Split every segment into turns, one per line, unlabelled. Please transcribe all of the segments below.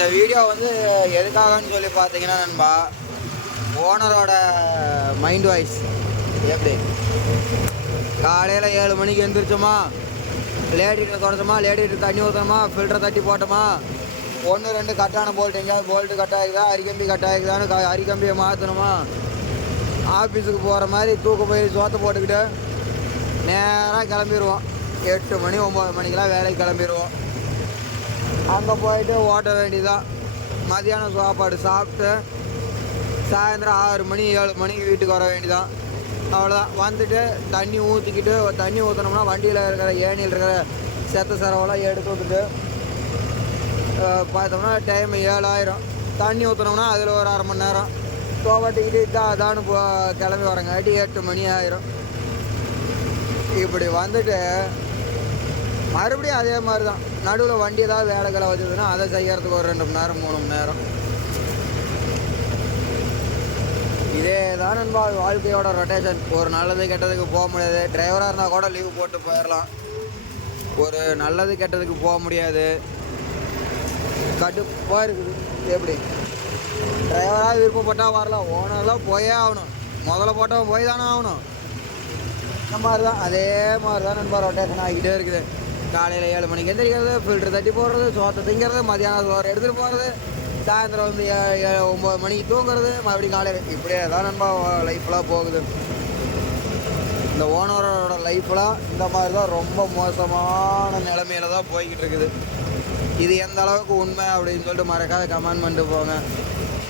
இந்த வீடியோ வந்து எதுக்காகன்னு சொல்லி பார்த்தீங்கன்னா நண்பா ஓனரோட மைண்ட் வாய்ஸ் எப்படி? காலையில் ஏழு மணிக்கு எழுந்திரிச்சோமா லேடிட்டு தொடச்சோமா? லேடிட்டு தண்ணி ஊற்றணுமா ஃபில்டர் தட்டி போட்டோமா? ஒன்று ரெண்டு கட்டான போல்ட் எங்கேயாவது போல்ட்டு கட் ஆகிக்குதா அரிக்கம்பி கட் ஆகிக்குதான்னு அரிக்கம்பியை மாற்றணுமா ஆஃபீஸுக்கு போகிற மாதிரி தூக்க போய் சோத்தை போட்டுக்கிட்டு நேராக கிளம்பிடுவோம் எட்டு மணி ஒம்பது மணிக்கெலாம் வேலைக்கு கிளம்பிடுவோம் அங்கே போயிட்டு ஓட்ட வேண்டியதான் மதியானம் சாப்பாடு சாப்பிட்டு சாயந்தரம் ஆறு மணி ஏழு மணிக்கு வீட்டுக்கு வர வேண்டியதான் அவ்வளோதான் வந்துட்டு தண்ணி ஊற்றிக்கிட்டு தண்ணி ஊற்றினோம்னா வண்டியில் இருக்கிற ஏணியில் இருக்கிற செத்த செலவெல்லாம் எடுத்து விட்டுட்டு பார்த்தோம்னா டைம் ஏழாயிரம். தண்ணி ஊற்றினோம்னா அதில் ஒரு அரை மணி நேரம். தோவட்டிக்கிட்டு இதான் அதான்னு போ கிளம்பி வரங்காட்டி எட்டு மணி ஆயிரும். இப்படி வந்துட்டு மறுபடியும் அதே மாதிரி தான் நடுவில் வண்டி ஏதாவது வேலைகளை வச்சதுன்னா அதை செய்கிறதுக்கு ஒரு ரெண்டு மணி நேரம் மூணு மணி நேரம். இதே தான் நண்பா வாழ்க்கையோட ரொட்டேஷன் ஒரு நல்லது கெட்டதுக்கு போக முடியாது. டிரைவராக இருந்தால் கூட லீவு போட்டு போயிடலாம் ஒரு நல்லது கெட்டதுக்கு போக முடியாது. கடுப்பாக இருக்குது. எப்படி? டிரைவராக விருப்பப்பட்டால் வரலாம் ஓனர்லாம் போயே ஆகணும். முதல்ல போட்டவன் போய் தானே ஆகணும். இந்த மாதிரி தான் அதே மாதிரி தான் நண்பா ரொட்டேஷன் ஆகிக்கிட்டே இருக்குது. காலையில் ஏழு மணிக்கு எந்திரிக்கிறது ஃபில்டர் தட்டி போடுறது சோத்தை திங்கிறது மதியானம் சோறு எடுத்துகிட்டு போகிறது சாயந்தரம் வந்து ஏ- ஏ- ஒம்பது மணிக்கு தூங்குறது மறுபடியும் காலையில் இப்படியே தான் நண்பா லைஃப்லாம் போகுது. இந்த ஓனரோட லைஃப்லாம் இந்த மாதிரி தான் ரொம்ப மோசமான நிலமையில தான் போய்கிட்டு இருக்குது. இது எந்த அளவுக்கு உண்மை அப்படின்னு சொல்லிட்டு மறக்காத கமெண்ட் பண்ணிட்டு போங்க.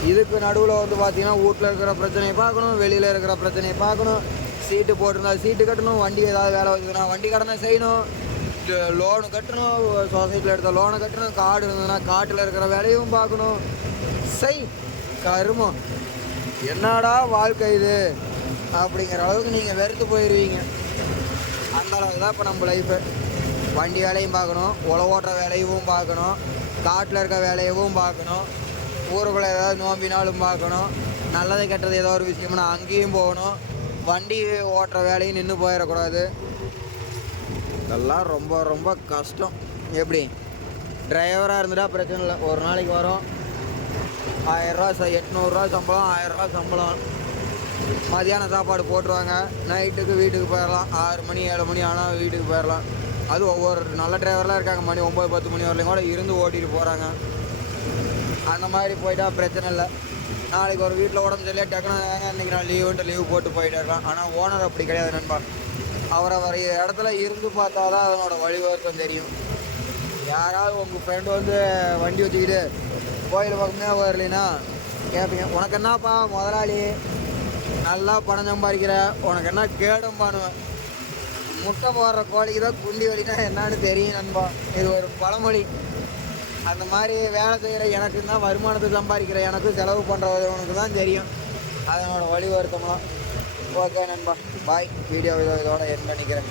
இதுக்கு நடுவில் வந்து பார்த்தீங்கன்னா வீட்டில் இருக்கிற பிரச்சனையை பார்க்கணும் வெளியில் இருக்கிற பிரச்சனையை பார்க்கணும். சீட்டு போட்டிருந்தா சீட்டு கட்டணும் வண்டி ஏதாவது வேலை வச்சுக்கணும் வண்டி கடனை செய்யணும். லோனு கட்டணும் சொசைட்டியில் எடுத்த லோனை கட்டணும் காடு இருந்ததுன்னா காட்டில் இருக்கிற வேலையும் பார்க்கணும். செய் கருமம் என்னடா வாழ்க்கை இது? அப்படிங்கிற அளவுக்கு நீங்கள் வெறுத்து போயிடுவீங்க அந்த அளவுக்கு தான் இப்போ நம்ம லைஃபு வண்டி வேலையும் பார்க்கணும் உழவு ஓட்டுற வேலையும் பார்க்கணும் காட்டில் இருக்க வேலையவும் பார்க்கணும் ஊருக்குள்ளே ஏதாவது நோம்பினாலும் பார்க்கணும் நல்லது கெட்டது ஏதோ ஒரு விஷயம்னா அங்கேயும் போகணும் வண்டி ஓட்டுற வேலையும் நின்று போயிடக்கூடாது. இதெல்லாம் ரொம்ப ரொம்ப கஷ்டம். எப்படி? டிரைவராக இருந்துட்டா பிரச்சனை இல்லை. ஒரு நாளைக்கு வரும். ஆயிரரூவா ச எட்நூறுரூவா சம்பளம் ஆயிரரூவா சம்பளம். மதியானம் சாப்பாடு போட்டுருவாங்க. நைட்டுக்கு வீட்டுக்கு போயிடலாம் ஆறு மணி ஏழு மணி ஆனால் வீட்டுக்கு போயிடலாம் அது ஒவ்வொரு நல்ல டிரைவர்லாம் இருக்காங்க. மணி ஒம்பது பத்து மணி வரலையும் கூட இருந்து ஓட்டிட்டு போகிறாங்க அந்த மாதிரி போயிட்டா பிரச்சனை இல்லை. நாளைக்கு ஒரு வீட்டில் உடம்பு சரியா டக்குனு இன்றைக்கி நான் லீவுன்ட்டு லீவ் போட்டு போயிட்டே இருக்கலாம். ஆனால் ஓனர் அப்படி கிடையாது நண்பா. அவரை இடத்துல இருந்து பார்த்தா தான் அதனோட வழிவர்க்கம் தெரியும். யாராவது உங்கள் ஃப்ரெண்டு வந்து வண்டி வச்சுக்கிட்டு கோயில் பக்கமே வரலைன்னா கேட்பீங்க உனக்கு என்னப்பா முதலாளி? நல்லா பணம் சம்பாதிக்கிற உனக்கு என்ன கேடும் பண்ணுவேன் முட்டை போடுற கோழிக்கு தான் குண்டி வலினா என்னன்னு தெரியும் நண்பா. இது ஒரு பழமொழி. அந்த மாதிரி வேலை செய்கிற எனக்கு தான் வருமானத்தை சம்பாதிக்கிற எனக்கு செலவு பண்ணுறவனுக்கு தான் தெரியும். அதனோட வழி வருத்தம்லாம் ஓகே நண்பா. பாய் வீடியோ இதோ இதோட என் பண்ணிக்கிறேன்